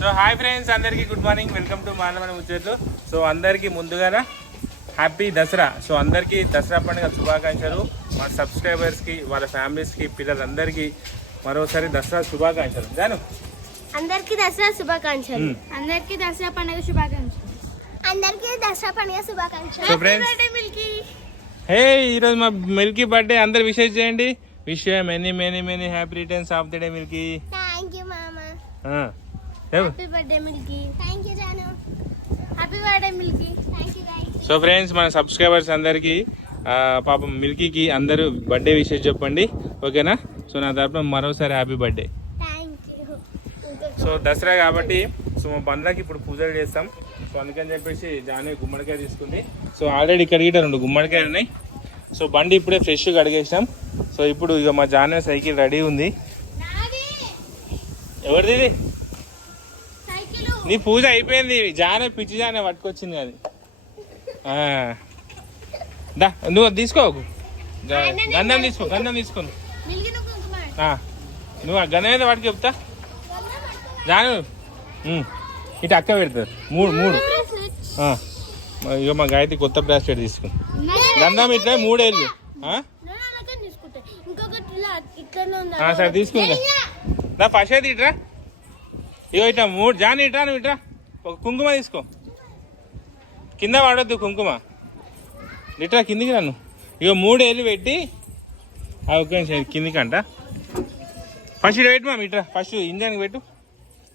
So hi friends అందరికీ good morning welcome to మానవన ముచ్చట్లు సో అందరికీ ముందుగా హ్యాపీ దసరా. సో అందరికీ దసరా పండుగ శుభాకాంక్షలు. మా సబ్స్క్రైబర్స్కి వాళ్ళ ఫ్యామిలీస్కి పిల్లలందరికీ మరోసారి దసరా శుభాకాంక్షలు. జాను? అందరికి దసరా శుభాకాంక్షలు. మ్మ్. అందరికి దసరా పండుగ శుభాకాంక్షలు. అందరికి దసరా పండుగ శుభాకాంక్షలు. Friends- మిల్కీ హే ఈరోజు మా మిల్కీ బర్త్డే అందరు విషెస్ చేయండి. Wish many many many happy returns of the day Milky thank you మామ సో ఫ్రెండ్స్ మన సబ్స్క్రైబర్స్ అందరికీ ఆ, పాపం మిల్కీకి అందరూ బర్త్డే విషెస్ చెప్పండి. ఓకేనా? సో నా తరపున మరోసారి హ్యాపీ బర్త్డే సో దసరా కాబట్టి సో మా బండ్లకి ఇప్పుడు పూజలు చేస్తాం. సో అందుకని చెప్పేసి జానే గుమ్మడికాయ తీసుకుంది. సో ఆల్రెడీ కడిగిట రెండు గుమ్మడికాయలు ఉన్నాయి. సో బండి ఇప్పుడే ఫ్రెష్గా కడిగేసినాం. సో ఇప్పుడు ఇక మా జానే సైకిల్ రెడీ ఉంది. నాది. ఎవరిది నీ పూజ అయిపోయింది. జానే పిచ్చి జానే పట్టుకొచ్చింది అది. దా నువ్వు అది తీసుకో గంధం తీసుకో గంధం తీసుకో. నువ్వు గంధం మీద వాటికి చెప్తా. జాను. ఇటు అక్క పెడతారు మూడు మూడు. ఇక మా గాయత్రి కొత్త బ్రాస్లెట్ తీసుకుంది. గంధం ఇట్లా మూడేళ్ళు? తీసుకుంటా. సరే తీసుకుందా. నా అయితే ఇట్రా ఇగో ఇట్లా మూడు జాని ఇట్రా నువ్వు ఇట్రా. ఒక కుంకుమ తీసుకో. కింద వాడొద్దు కుంకుమ. ఇట్రా కిందికి నన్ను. ఇగో మూడు ఏళ్ళు పెట్టి అవి ఒక్క నిమిషం కిందికి అంట ఫస్ట్ ఇటు పెట్టు మా ఇట్రా. ఫస్ట్ ఇంజన్కి పెట్టు.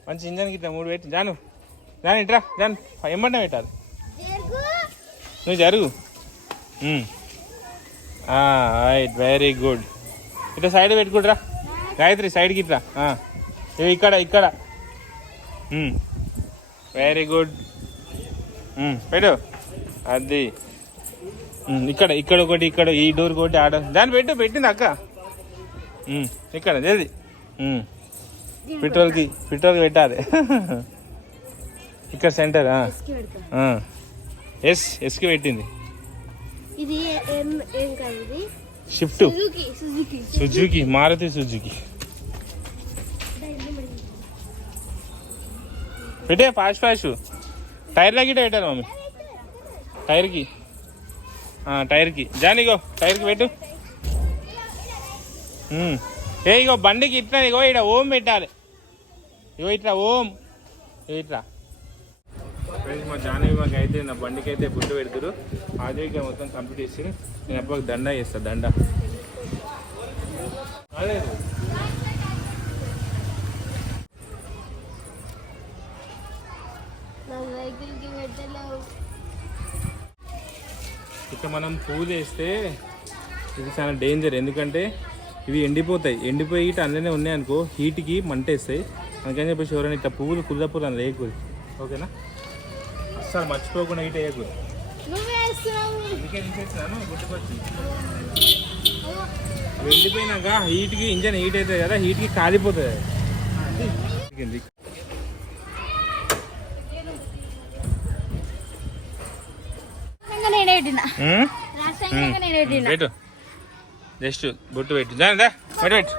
మంచి ఇంజన్కి ఇట్లా మూడు పెట్టి. జాను. జాను ఇట్రా జాను. ఎమ్మంటా పెట్టాలి. నువ్వు జరుగు. Right very good. ఇట్లా సైడ్ పెట్టుకుంటురా. గాయత్రి సైడ్కి ఇట్రా. ఇక్కడ ఇక్కడ. వెరీ గుడ్ పెట్టు. అది. ఉమ్, ఇక్కడ ఇక్కడ ఒకటి ఇక్కడ ఈ డోర్ ఒకటి ఆడ. దాన్ని పెట్టు పెట్టింది అక్క. ఇక్కడ ఏది. పెట్రోల్కి పెట్రోల్కి పెట్టాలి. ఇక్కడ సెంటర్ ఎస్ ఎస్కి పెట్టింది. ఇది ఏం ఏం కాదు ఇది? షిఫ్ట్ సుజుకి మారుతి సుజుకి పెట్టే ఫాస్ట్ ఫాస్ట్ టైర్లో గిట్ట పెట్టాను మమ్మీ. టైర్కి. టైర్కి. జానిగో టైర్కి పెట్టు. ఏ ఇగో బండికి ఇట్లా ఇగో ఇక్కడ ఓం పెట్టాలి. ఇగో ఇట్లా ఓం. ఇట్లా. మా జానవి మాకు అయితే నా బండికి అయితే బుడ్డు పెడతారు ఆదేవిక మొత్తం కంప్లీట్ చేసి నేను అప్పుడు దండ చేస్తా దండ. ఇక మనం పూలు వేస్తే ఇది చాలా డేంజర్ ఎందుకంటే ఇవి ఎండిపోతాయి. ఎండిపోయి ఇటు అందులోనే ఉన్నాయి అనుకో హీట్కి మంటేస్తాయి. అందుకని చెప్పేసి ఎవరైనా ఇట్లా పువ్వులు కుర్ర పువ్వులు అందులో వేయకూడదు. ఓకేనా? అస్సలు మర్చిపోకుండా ఇటు వేయకూడదు. ఎండిపోయినాక హీట్కి ఇంజన్ హీట్ అవుతుంది కదా హీట్కి కాలిపోతుంది అది. ఇది. నేనే పెట్టినా. ఉమ్? రాష్ట్రంగా నేనే పెట్టినా. పెట్టు. జస్ట్ బొట్టు పెట్టు. పెట్టు. పెట్టు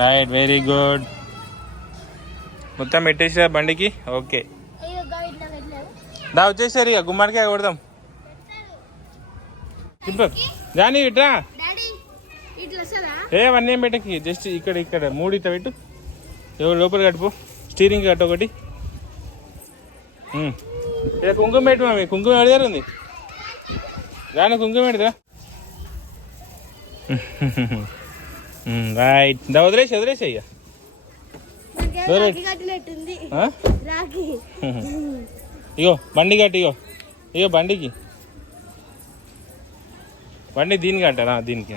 రైట్ వెరీ గుడ్ మొత్తం పెట్టేసా బండికి? ఓకే. దా వచ్చేసారు ఇక. గుమ్మడికాయ కొడదాం. జాని ఇట్రా ఏ అవన్నీ ఏం పెట్టకి? జస్ట్ ఇక్కడ ఇక్కడ. మూడు ఇట్లా పెట్టు. ఎవరు లోపల కట్టుపు స్టీరింగ్ కట్టు ఒకటి. ఉమ్. ఇక కుంకుమ పెట్టు మమ్మీ కుంకుమ ఎవరి దగ్గర ఉంది? రాను కుంకుమ పెడతా రైట్. దా వదిలేసి వదిలేసి అయ్యా ఇగో బండి కట్టి ఇగో. ఇగో బండికి. బండి దీనికి కట్టారా దీనికి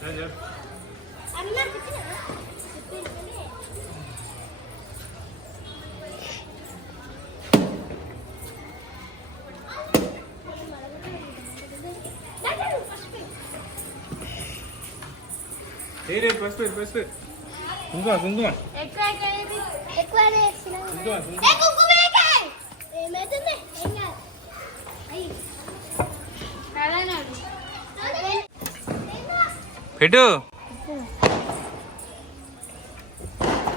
జరుగు, జరుగు. ఏ రే ఫస్ట్ ఫస్ట్ కుంకుమ కుంకుమ ఎక్కువ ఎక్కువ కుంకుమ కుంకుమ ఏ కుక్కుమేకే ఏమైతుంది ఏం కాదు అయ్యి పెట్టు.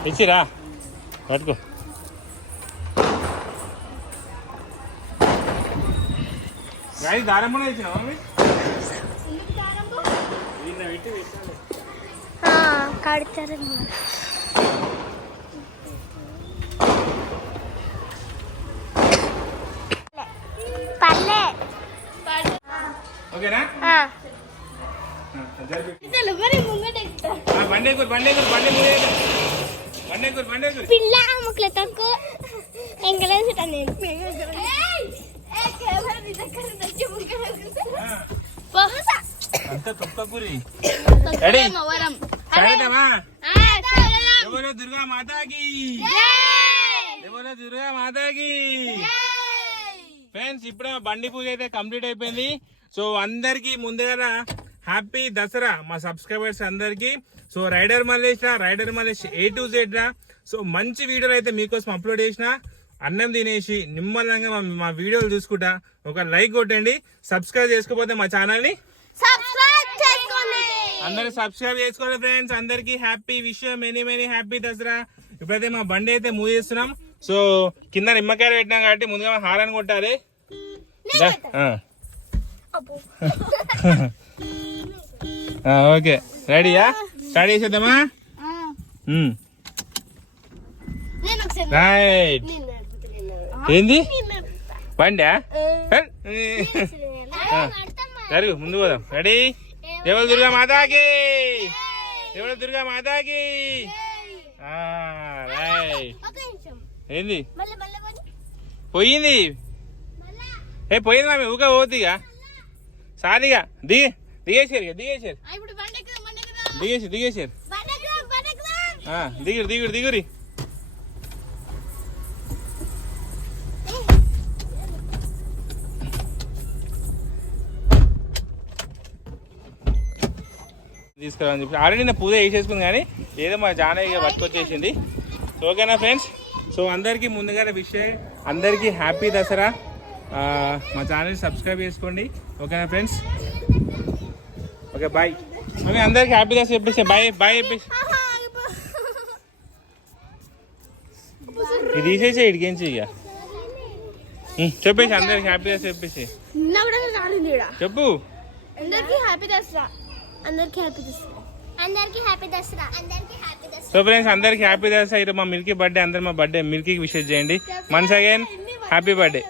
ఇచ్చిరా పట్టుకో. గాడి దారం కూడా ఇచ్చినావా మమ్మీ తొక్కలేమో వరం. సరేదమ్మా ఆ, సరేనా? ఎవరో దుర్గా మాతాకి దుర్గా మాతాకి! ఫ్రెండ్స్ ఇప్పుడు బండి పూజ అయితే కంప్లీట్ అయిపోయింది. సో అందరికి ముందుగా హ్యాపీ దసరా మా సబ్స్క్రైబర్స్ అందరికి. సో రైడర్ మల్లేష్ రా rider Mallesh A to Z రా. సో మంచి వీడియోలు అయితే మీకోసం అప్లోడ్ చేసిన. అన్నం తినేసి నిమ్మలంగా మా- వీడియోలు చూసుకుంటా. ఒక లైక్ కొట్టండి. సబ్స్క్రైబ్ చేసుకోకపోతే మా ఛానల్ని అందరూ సబ్స్క్రైబ్ చేసుకోండి ఫ్రెండ్స్ అందరికి హ్యాపీ విషయం మెనీ మెనీ హ్యాపీ దసరా. ఇప్పుడైతే మా బండి అయితే మూవ్ చేస్తున్నాం. సో కింద నిమ్మకాయలు పెట్టినాం కాబట్టి ముందుగా హారన్ కొట్టాలి. ఓకే. రెడీయా? స్టార్ట్ చేసేద్దామా? రైట్. ఏంది. ఆ. జరుగు ముందు పోదాం. రెడీ? దేవల దుర్గా మాతాకి? దేవల దుర్గా మాతాకి? రైట్ ఏంది. పోయింది. ఏ పోయింది మామి ఊక పోతుందిగా సాదిగా దిగే దిగేసారు ఇక దిగేసారు. దిగేసి దిగేసారు దిగురు దిగురు దిగురి. తీసుకురావని చెప్పి. ఆల్రెడీ నేను పూజ చేసేసుకుంది కానీ ఏదో మా జానయ్య పట్టుకొచ్చేసింది. ఓకేనా ఫ్రెండ్స్? సో అందరికీ ముందుగా విషయం అందరికీ హ్యాపీ దసరా. మా ఛానల్ సబ్స్క్రైబ్ చేసుకోండి. ఓకేనా ఫ్రెండ్స్? Okay bye. మమ్మీ అందరికీ హ్యాపీ దసరా చెప్పేసి బాయ్ బాయ్ చెప్పేసి. ఇది తీసేసి ఇడికించి ఇక. చెప్పేసి అందరికి హ్యాపీ దసరా చెప్పేసి. చెప్పు. అందరికీ హ్యాపీ దసరా. అందరికీ హ్యాపీ దసరా. అందరికీ హ్యాపీ దసరా. అందరికీ హ్యాపీ దసరా. సో ఫ్రెండ్స్ అందరికి హ్యాపీ దసరా. ఈరోజు మా మిల్కీ బర్త్డే అందరు మా బర్త్డే. మిల్కీకి విషెస్ చేయండి. Once again happy birthday